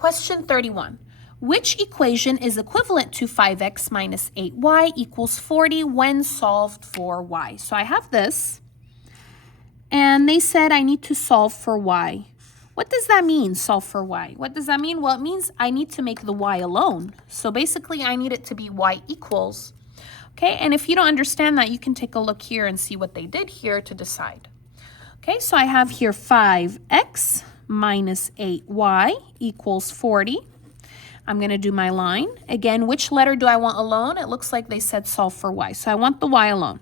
Question 31. Which equation is equivalent to 5x minus 8y equals 40 when solved for y? So I have this, and they said I need to solve for y. What does that mean, solve for y? What does that mean? Well, it means I need to make the y alone. So basically, I need it to be y equals. Okay, and if you don't understand that, you can take a look here and see what they did here to decide. Okay, so I have here 5x minus 8y equals 40. I'm going to do my line. Again, which letter do I want alone? It looks like they said solve for y. So I want the y alone.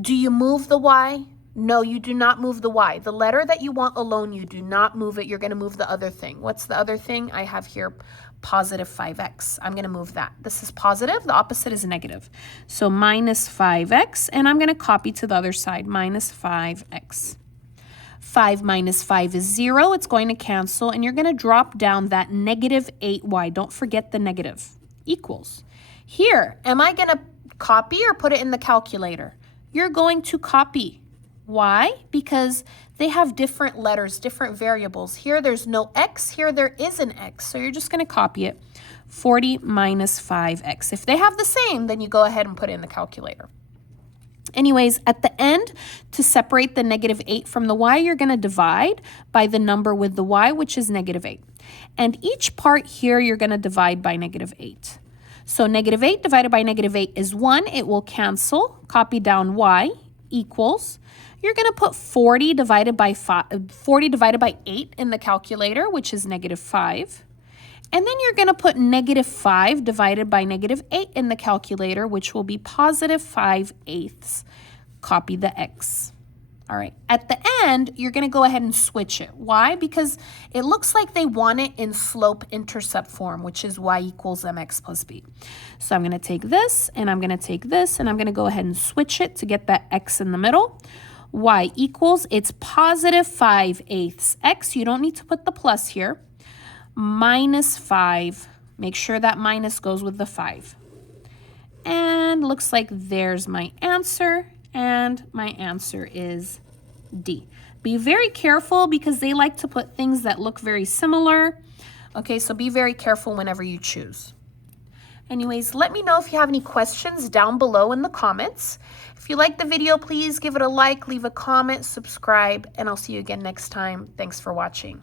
Do you move the y? No, you do not move the y. The letter that you want alone, you do not move it. You're going to move the other thing. What's the other thing? I have here positive 5x. I'm going to move that. This is positive. The opposite is negative. So minus 5x, and I'm going to copy to the other side, minus 5x. 5 minus 5 is 0. It's going to cancel, and you're going to drop down that negative 8y. Don't forget the negative. Equals. Here, am I going to copy or put it in the calculator? You're going to copy. Why? Because they have different letters, different variables. Here, there's no x. Here, there is an x. So you're just going to copy it. 40 minus 5x. If they have the same, then you go ahead and put it in the calculator. Anyways, at the end, to separate the negative 8 from the y, you're going to divide by the number with the y, which is negative 8. And each part here, you're going to divide by negative 8. So negative 8 divided by negative 8 is 1. It will cancel. Copy down y equals. You're going to put 40 divided by 8 in the calculator, which is negative 5. And then you're going to put negative 5 divided by negative 8 in the calculator, which will be positive 5/8. Copy the x. All right. At the end, you're going to go ahead and switch it. Why? Because it looks like they want it in slope-intercept form, which is y equals mx plus b. So I'm going to take this, and I'm going to take this, and I'm going to go ahead and switch it to get that x in the middle. Y equals, it's positive 5/8 x. You don't need to put the plus here. Minus 5. Make sure that minus goes with the 5. And looks like there's my answer. And my answer is D. Be very careful because they like to put things that look very similar. Okay, so be very careful whenever you choose. Anyways, let me know if you have any questions down below in the comments. If you like the video, please give it a like, leave a comment, subscribe, and I'll see you again next time. Thanks for watching.